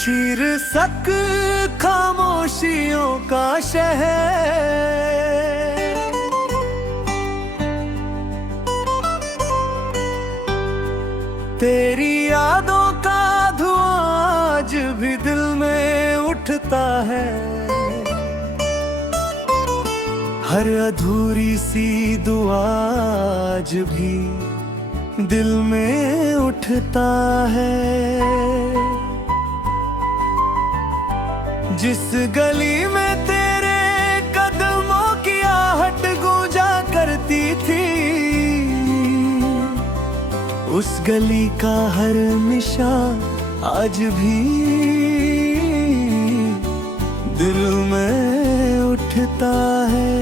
शीर्षक खामोशियों का शहर, तेरी यादों का धुआं आज भी दिल में उठता है। हर अधूरी सी दुआ आज भी दिल में उठता है। जिस गली में तेरे कदमों की आहट गूंजा करती थी, उस गली का हर निशान आज भी दिल में उठता है।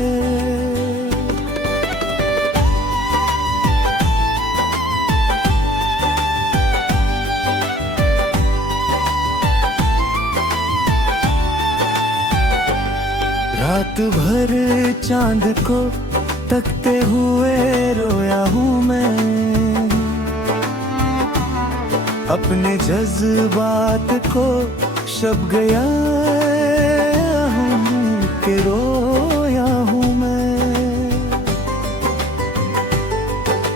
रात भर चांद को तकते हुए रोया हूँ मैं, अपने जज्बात को शब गया हूँ कि रोया हूँ मैं।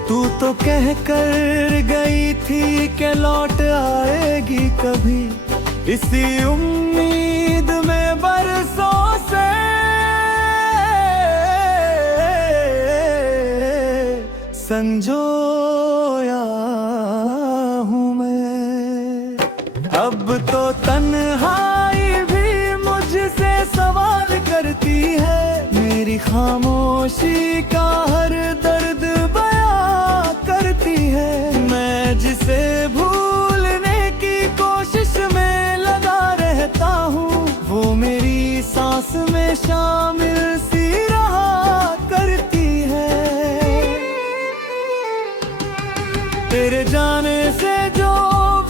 तू तो कह कर गई थी कि लौट आएगी कभी, इसी उम्मीद में बरसों से संजोया हूँ मैं। अब तो तन्हाई भी मुझसे सवाल करती है, मेरी खामोशी का हर दर्द बयां करती है। मैं जिसे भूलने की कोशिश में लगा रहता हूँ, वो मेरी सांस में शामिल सी रहा करती है। तेरे जाने से जो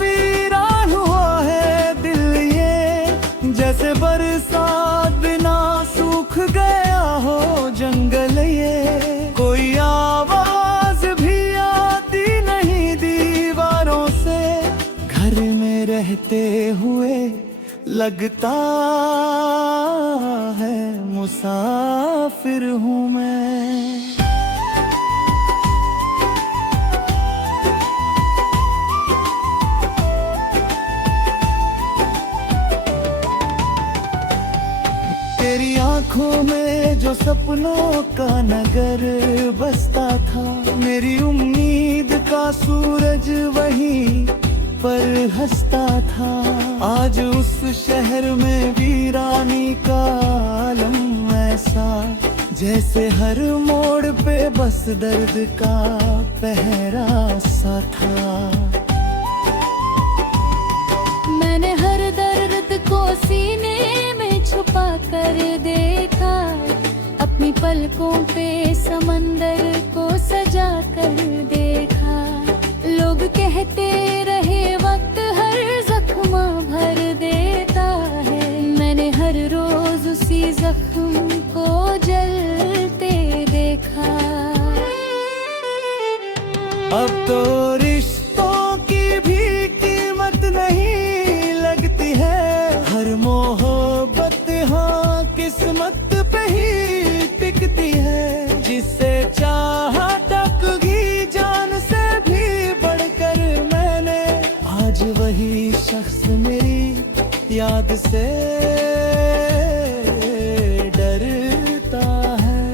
वीरान हुआ है दिल, ये जैसे बरसात बिना सूख गया हो जंगल। ये कोई आवाज भी आती नहीं दीवारों से, घर में रहते हुए लगता है मुसाफिर हूँ मैं। तेरी आंखों में जो सपनों का नगर बसता था, मेरी उम्मीद का सूरज वहीं पर हंसता था। आज उस शहर में वीरानी का आलम ऐसा, जैसे हर मोड़ पे बस दर्द का पहरा सा था। मैंने हर दर्द को सीने में छुपा कर देखा, अपनी पलकों पे समंदर को सजा कर देखा। लोग कहते रहे वक्त हर जख्म भर देता है, मैंने हर रोज उसी जख्म को जलते देखा। अब तो रिश्तों की भी कीमत नहीं लगती है, हर मोहब्बत हाँ किस्मत पे ही टिकती है। जिससे चाहा टक गई जान से भी बढ़कर मैंने, आज वही शख्स मेरी याद से डरता है।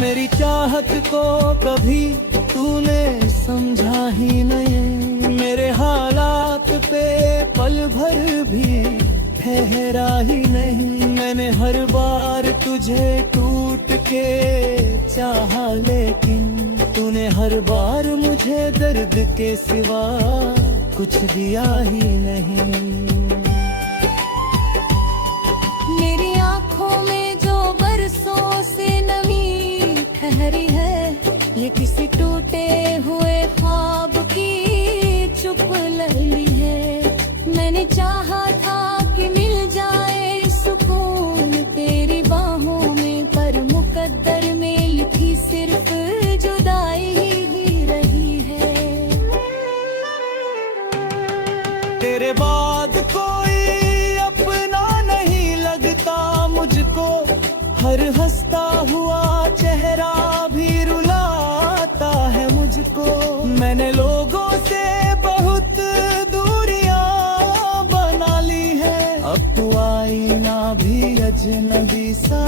मेरी चाहत को कभी तूने समझा ही नहीं, मेरे हालात पे पल भर भी ठहरा ही नहीं। मैंने हर बार तुझे टूट के चाहा, लेकिन तूने हर बार मुझे दर्द के सिवा कुछ दिया ही नहीं। मेरी आंखों में जो बरसों से नमी ठहरी है, ये किसी टूटे हुए ख्वाब की चुप लहली है। मैंने चाहा था कि मिल जाए सुकून तेरी बाहों में, पर मुकद्दर में लिखी सिर्फ जुदाई ही रही है। हर हंसता हुआ चेहरा भी रुलाता है मुझको। मैंने लोगों से बहुत दूरियां बना ली है, अब तो आईना भी अजनबी सा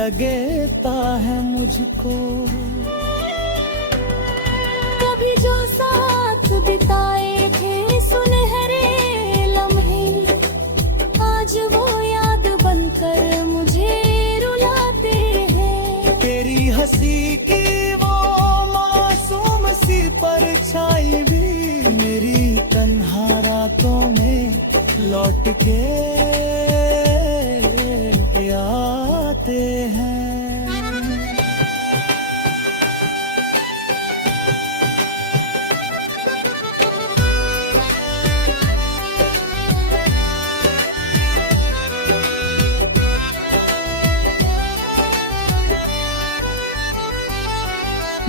लगता है मुझको। कभी जो साथ बिताए थे सुनहरे लम्हे, आज वो याद बनकर मुझे रुलाते हैं। तेरी हंसी की वो मासूम सी परछाई भी मेरी तन्हा रातों में लौट के आते हैं।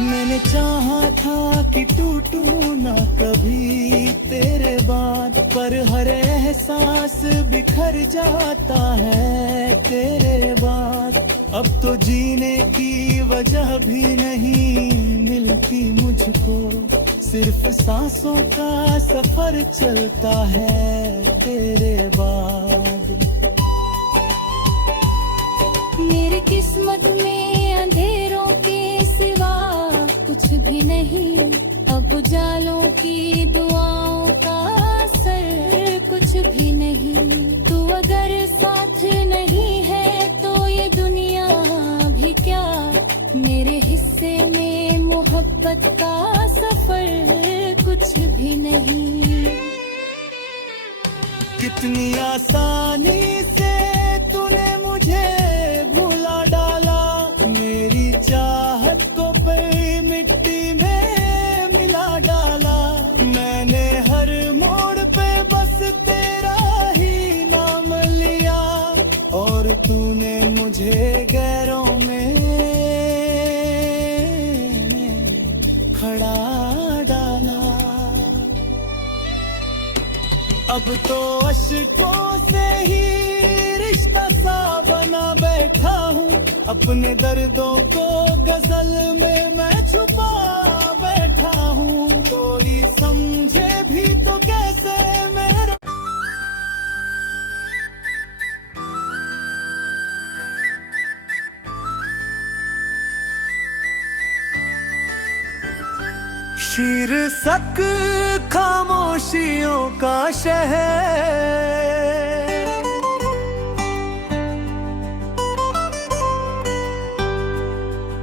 मैंने चाहा था कि टूटूं ना कभी तेरे बाद, पर हर एहसास बिखर जाता है तेरे बाद। अब तो जीने की वजह भी नहीं मिलती मुझको, सिर्फ सांसों का सफर चलता है तेरे बाद। मेरी किस्मत में अंधेरों के सिवा कुछ भी नहीं, अब उजालों की दुआओं का असर कुछ भी नहीं। तू अगर साथ नहीं है तो ये दुनिया भी क्या, मेरे हिस्से में मोहब्बत का सफर कुछ भी नहीं। कितनी आसानी से तूने मुझे भुला डाला, मेरी चाहत को पे मिट्टी में मिला डाला। मैंने हर मोड़ पे बस तेरा ही नाम लिया, और तूने मुझे गैरों में खड़ा डाला। अब तो अश्कों से ही रिश्ता सा बना बैठा हूँ, अपने दर्दों को गजल में मैं छुपा बैठा हूँ। कोई समझे भी तो कैसे मेरा। शीर्षक खामोशियों का शहर,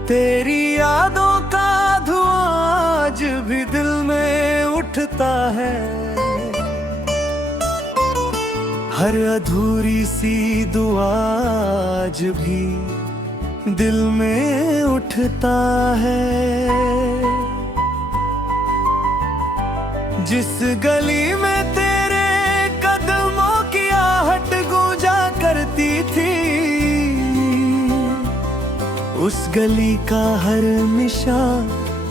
तेरी यादों का धुआं आज भी दिल में उठता है। हर अधूरी सी दुआ आज भी दिल में उठता है। जिस गली में तेरे कदमों की आहट गूंजा करती थी, उस गली का हर निशान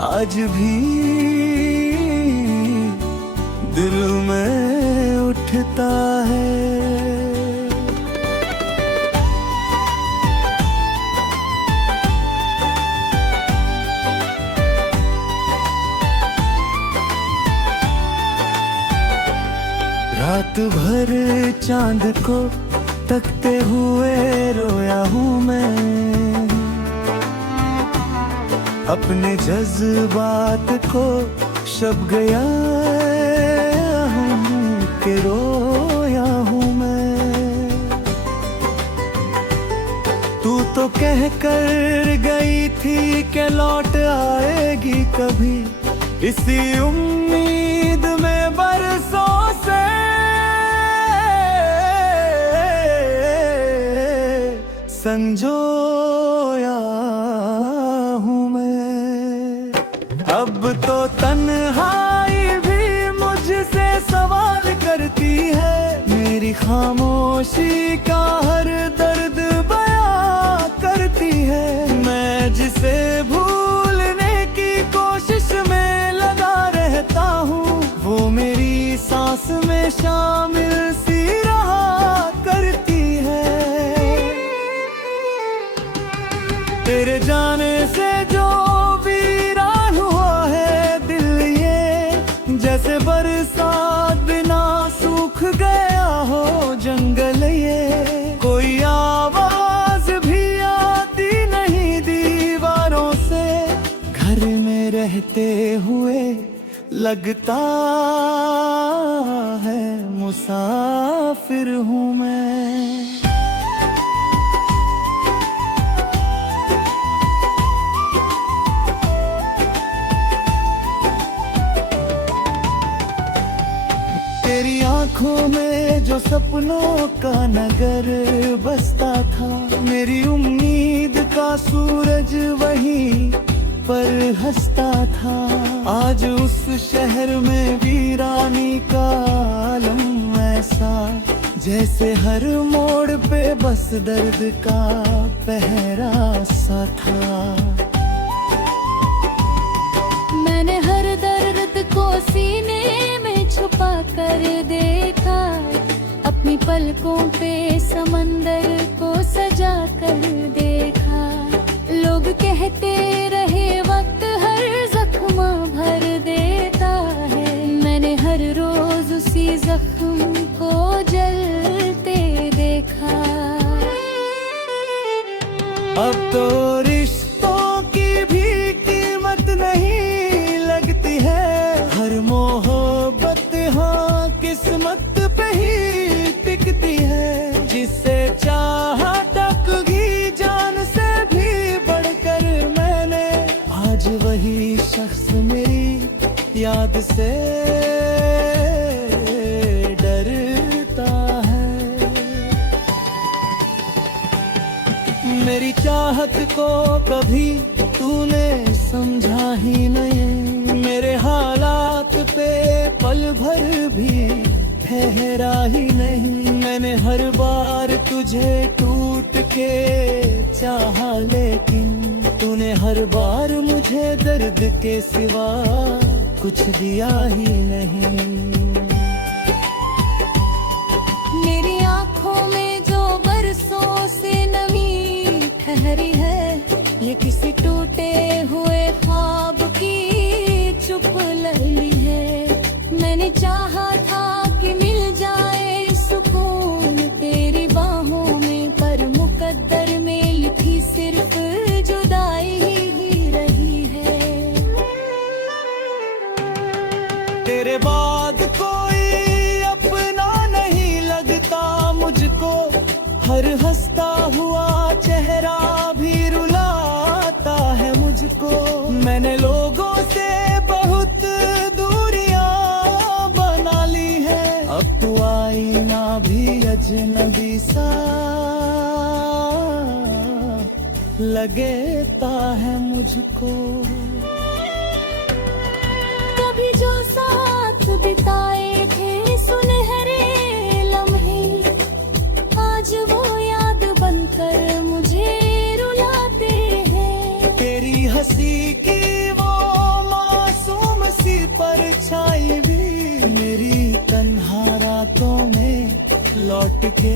आज भी दिल में उठता है। रात भर चांद को तकते हुए रोया हूँ मैं, अपने जज्बात को शब गया हूँ कि रोया हूँ मैं। तू तो कह कर गई थी कि लौट आएगी कभी, इसी उम्मीद में बरसों से संजोया हूँ मैं। अब तो तन्हाई भी मुझसे सवाल करती है, मेरी खामोशी का हर दर्द बयां करती है। मैं जिसे भूलने की कोशिश में लगा रहता हूँ, वो मेरी सांस में शामिल सी रहा करती है। तेरे जाने से जो वीरान हुआ है दिल ये, जैसे बरसात बिना सूख गया हो जंगल ये। कोई आवाज भी आती नहीं दीवारों से, घर में रहते हुए लगता है मुसाफिर हूँ मैं। तेरी आंखों में जो सपनों का नगर बसता था, मेरी उम्मीद का सूरज वहीं पर हंसता था। आज उस शहर में वीरानी का आलम ऐसा, जैसे हर मोड़ पे बस दर्द का पहरा सा था। मैंने हर दर्द को सीने में छुपा कर देखा, अपनी पलकों पे समंदर को सजा कर देखा। लोग कहते रहे वक्त हर जख्म भर देता है, मैंने हर रोज उसी जख्म को जलते देखा। अब तो रिश्तों की भी कीमत नहीं लगती है, हर मोहब्बत हाँ किस्मत पे ही टिकती है। जिससे चाहा टक गई जान से भी बढ़कर मैंने, आज वही शख्स मेरी याद से डरता है। मेरी चाहत को कभी तूने समझा ही नहीं, मेरे हालात पे पल भर भी ठहरा ही नहीं। मैंने हर बार तुझे टूट के चाहा, लेकिन तूने हर बार मुझे दर्द के सिवा कुछ दिया ही नहीं। मेरी आंखों में जो बरसों से नमी ठहरी है, ये किसी टूटे हुए ख्वाब की चुप लहली है। मैंने चाहा था कि मिल जाए सुकून तेरी बाहों में, पर मुकद्दर में लिखी सिर्फ जुदाई ही रही है। तेरे बाद कोई अपना नहीं लगता मुझको, हर हंसता हुआ चेहरा भी रुलाता है मुझको। मैंने लोगों से बहुत दूरियां बना ली है, अब तो आईना भी अजनबी सा लगता है मुझको। कभी जो साथ बिताए थे सुनहरे लम्हे, आज वो याद बनकर मुझे रुलाते हैं। तेरी हंसी की वो मासूम सी परछाई भी मेरी तन्हा रातों में लौट के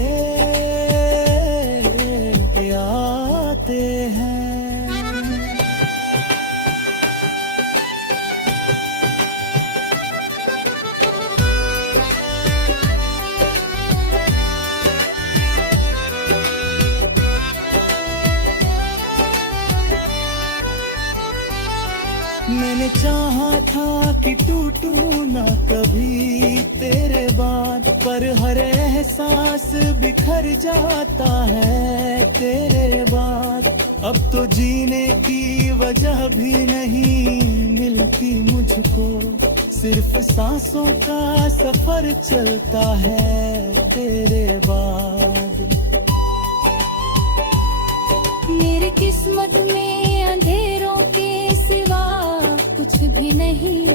आते हैं। मैंने चाहा था कि टूटूं ना कभी तेरे बाद, पर हर एहसास बिखर जाता है तेरे बाद। अब तो जीने की वजह भी नहीं मिलती मुझको, सिर्फ सांसों का सफर चलता है तेरे बाद। मेरी किस्मत में अंधेरों के सिवा कुछ भी नहीं,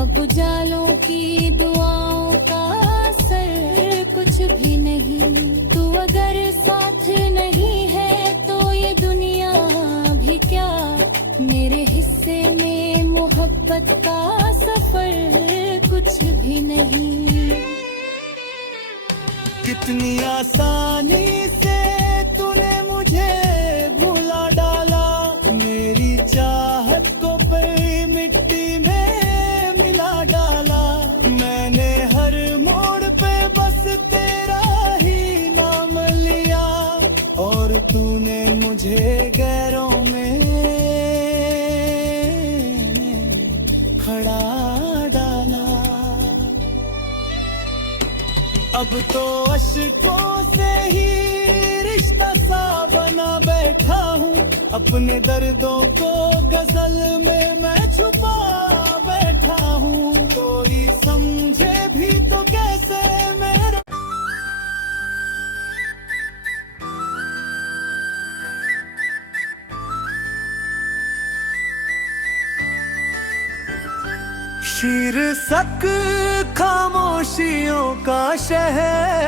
अब उजालों की दुआओं का असर कुछ भी नहीं। तू अगर साथ नहीं है तो ये दुनिया भी क्या, मेरे हिस्से में मोहब्बत का सफर कुछ भी नहीं। कितनी आसानी से तूने मुझे भुला डाला, मुझे गैरों में खड़ा डाला। अब तो अश्कों से ही रिश्ता सा बना बैठा हूँ, अपने दर्दों को गजल में मैं छुपा बैठा हूँ। कोई समझे भी तो कैसे मेरा शीर्षक खामोशियों का शहर,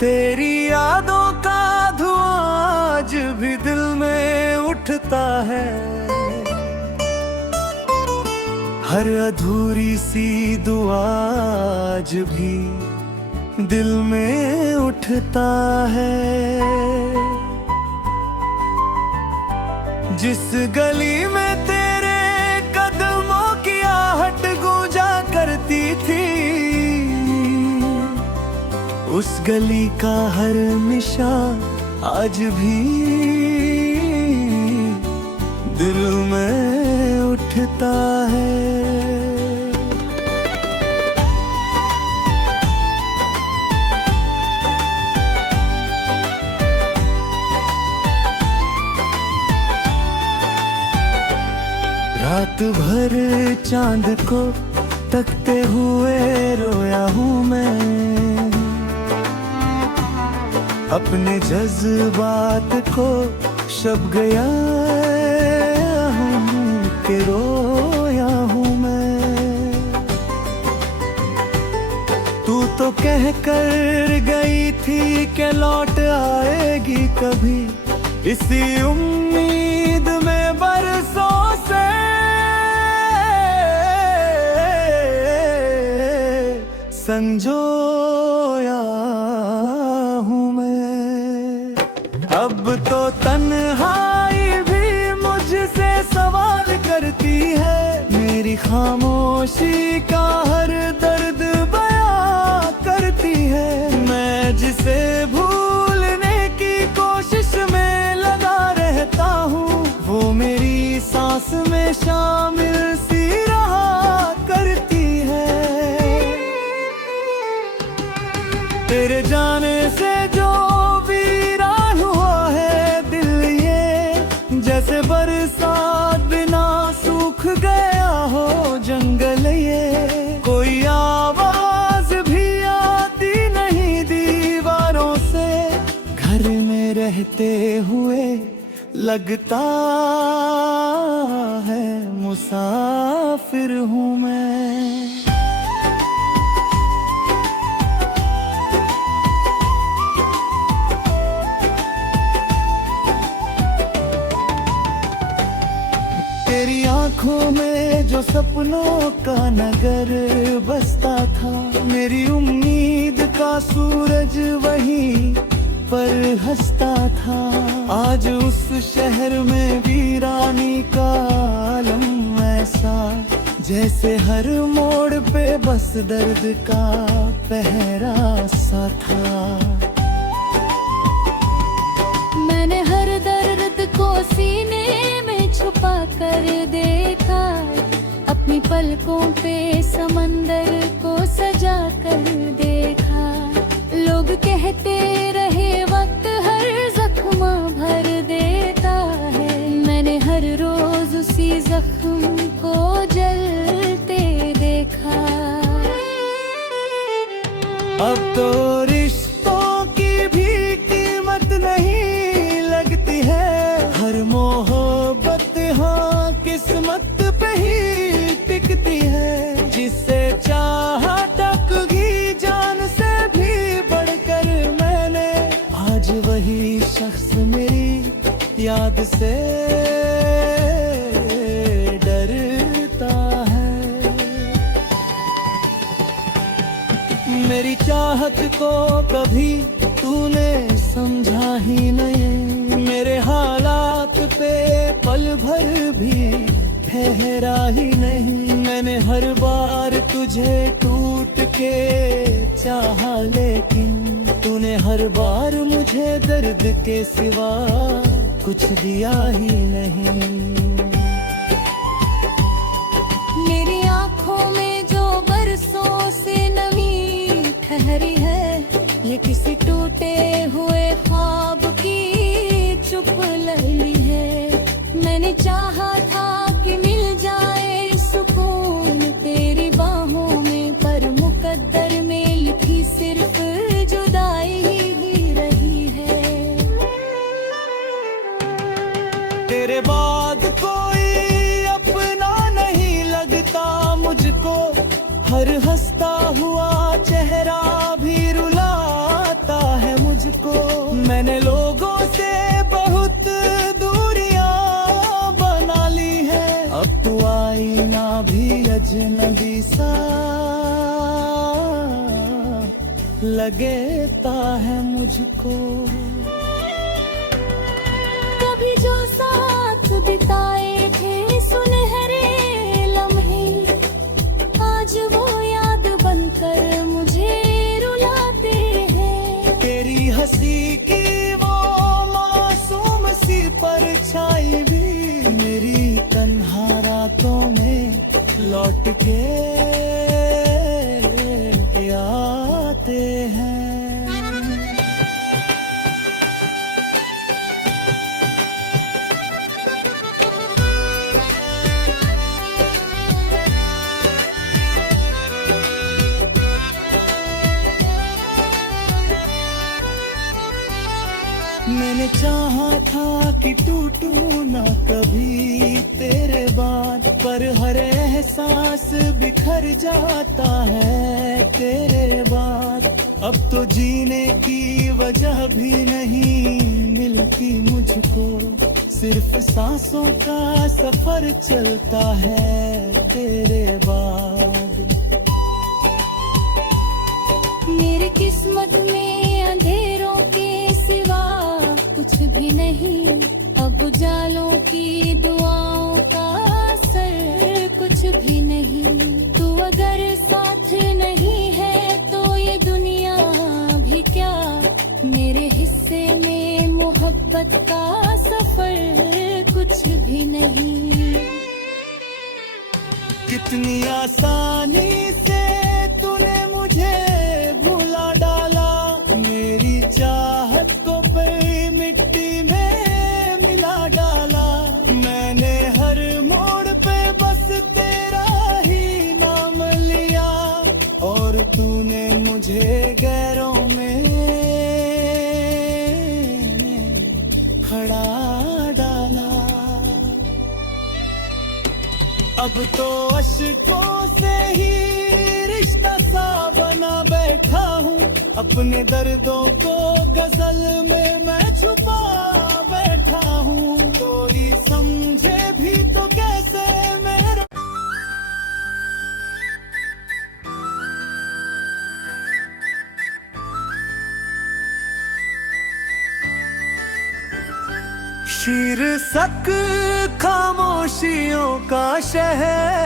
तेरी यादों का धुआं आज भी दिल में उठता है। हर अधूरी सी दुआ आज भी दिल में उठता है। जिस गली में तेरे कदमों की आहट गूंजा करती थी, उस गली का हर निशान आज भी दिल में उठता है। रात भर चांद को तकते हुए रोया हूँ मैं, अपने जज्बात को शब गया हूँ कि रोया हूँ मैं। तू तो कह कर गई थी कि लौट आएगी कभी, इसी उम्मीद में बरसों से संजोया हूँ मैं। अब तो तन्हाई भी मुझसे सवाल करती है, मेरी खामोशी का हर दर्द बयां करती है। मैं जिसे भूलने की कोशिश में लगा रहता हूँ, वो मेरी सांस में शामिल सी रहा करती है। तेरे जाने से जो वीरान हुआ है दिल, ये जैसे बरसात बिना सूख गया हो जंगल। ये कोई आवाज भी आती नहीं दीवारों से, घर में रहते हुए लगता है मुसाफिर हूँ मैं। तेरी आंखों में जो सपनों का नगर बसता था, मेरी उम्मीद का सूरज वहीं पर हंसता था। आज उस शहर में वीरानी का आलम ऐसा, जैसे हर मोड़ पे बस दर्द का पहरा सा था। मैंने हर दर्द को सीने में छुपा कर देखा, अपनी पलकों पे समंदर को सजा कर देखा। लोग कहते रहे वक्त हर जख्म भर देता है, मैंने हर रोज उसी जख्म को जलते देखा। अब तो रिश्तों की भी कीमत नहीं लगती है, हर मोहब्बत हाँ किस्मत पे ही टिकती है। जिससे चाहा टक गई जान से भी बढ़कर मैंने, आज वही शख्स मेरी याद से डरता है। मेरी चाहत को कभी तूने समझा ही नहीं, मेरे हालात पे पल भर भी ठहरा ही नहीं। मैंने हर बार तुझे टूट के चाहा, लेकिन तूने हर बार मुझे दर्द के सिवा कुछ दिया ही नहीं। मेरी आंखों में जो बरसों से नमी ठहरी है, ये किसी टूटे हुए ख्वाब की चुप लहरी है। मैंने चाहा था कि मिल जाए सुकून तेरी बाहों में, पर मुकद्दर में लिखी सिर्फ जुदाई ही रही है। तेरे बाद कोई अपना नहीं लगता मुझको, हर हंसता हुआ चेहरा भी रुलाता है मुझको। मैंने लोगों से बहुत दूरियां बना ली है, अब तो आईना भी अजनबी सा लगता है मुझको। कभी जो साथ बिताए थे सुनहरे लम्हे, आज वो याद बनकर मुझे रुलाते हैं। तेरी हंसी की वो मासूम सी परछाई भी मेरी तन्हा रातों में लौट के आते हैं। मैंने चाहा था कि टूटूं ना कभी तेरे बाद, पर हर एहसास बिखर जाता है तेरे बाद। अब तो जीने की वजह भी नहीं मिलती मुझको, सिर्फ सांसों का सफर चलता है तेरे बाद। मेरी किस्मत में अंधेरों के सिवा कुछ भी नहीं, अब उजालों की दुआओं का असर कुछ भी नहीं। तू अगर साथ नहीं है तो ये दुनिया भी क्या, मेरे हिस्से में मोहब्बत का सफर कुछ भी नहीं। कितनी आसानी से तूने मुझे भुला डाला, मेरी चाहत को पे मिट्टी में मिला डाला। मैंने हर मोड़ पे बस तेरा ही नाम लिया, और तूने मुझे गैरों में खड़ा डाला। अब तो अश्कों से ही रिश्ता सा बना बैठा हूँ, अपने दर्दों को गजल में मैं छुपा बैठा हूँ। कोई समझे भी तो कैसे मेरा। शीर्षक खामोशियों का शहर,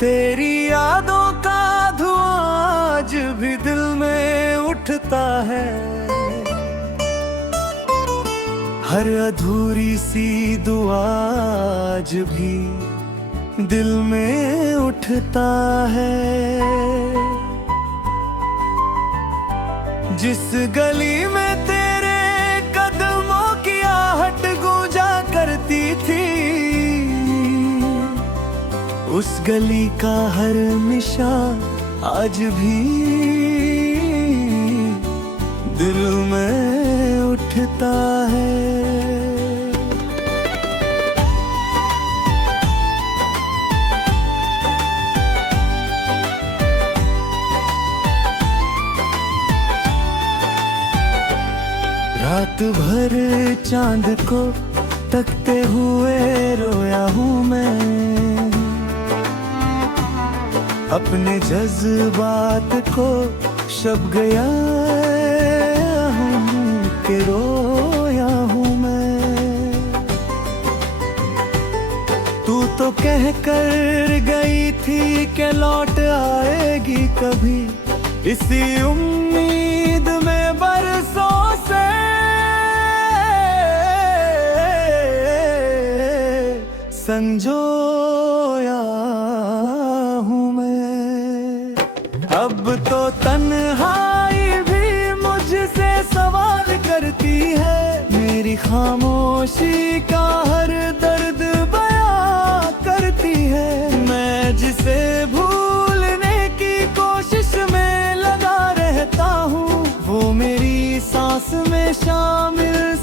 तेरी यादों का धुआं आज भी दिल में उठता है। हर अधूरी सी दुआ आज भी दिल में उठता है। जिस गली में तेरे कदमों की आहट गूंजा करती थी, उस गली का हर निशान आज भी दिल में उठता है। रात भर चांद को तकते हुए रोया हूँ मैं, अपने जज्बात को शब गया हूँ कि रोया हूँ मैं। जो कह कर गई थी कि लौट आएगी कभी, इसी उम्मीद में बरसों से संजोया हूँ मैं। अब तो तन्हाई भी मुझसे सवाल करती है, मेरी खामोशी का हर दर्द बयां करती है। मैं जिसे भूलने की कोशिश में लगा रहता हूँ, वो मेरी सांस में शामिल